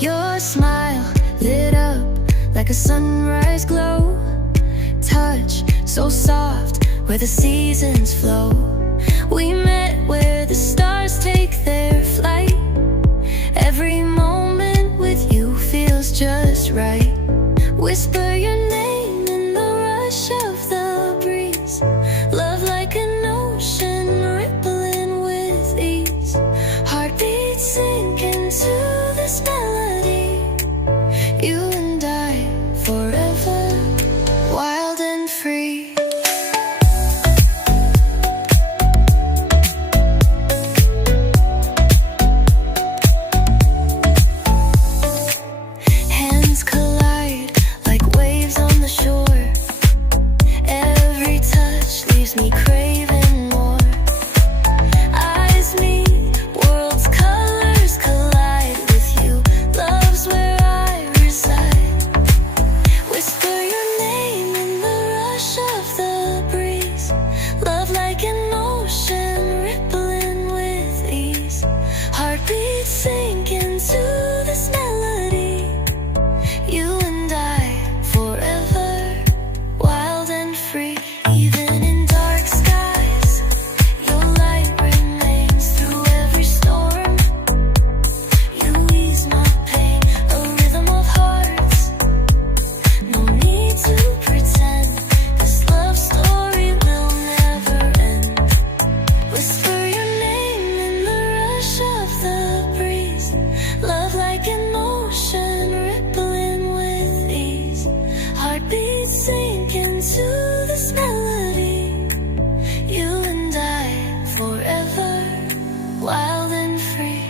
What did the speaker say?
Your smile lit up like a sunrise glow. Touch so soft where the seasons flow. We met where the stars take their flight. Every moment with you feels just right. Whisper your name in the rush of the breeze. Love like an ocean rippling with ease. Heartbeats sink into this melody. You and I forever, wild and free. Hands collide like waves on the shore. Every touch leaves me craving more. Eyes meet, worlds' colors collide with you. Love's where I reside. Whisper your name in the rush of the breeze. Love like an ocean rippling with ease. Heartbeats sink into this melody. You and I forever, wild and free. Even in dark skies, your light remains through every storm. You ease my pain, a rhythm of hearts. No need to pretend, this love story will never end. Whisper your name in the rush of the breeze. Love like an ocean rippling with ease. Heartbeats sink into this melody. You and I forever, wild and free.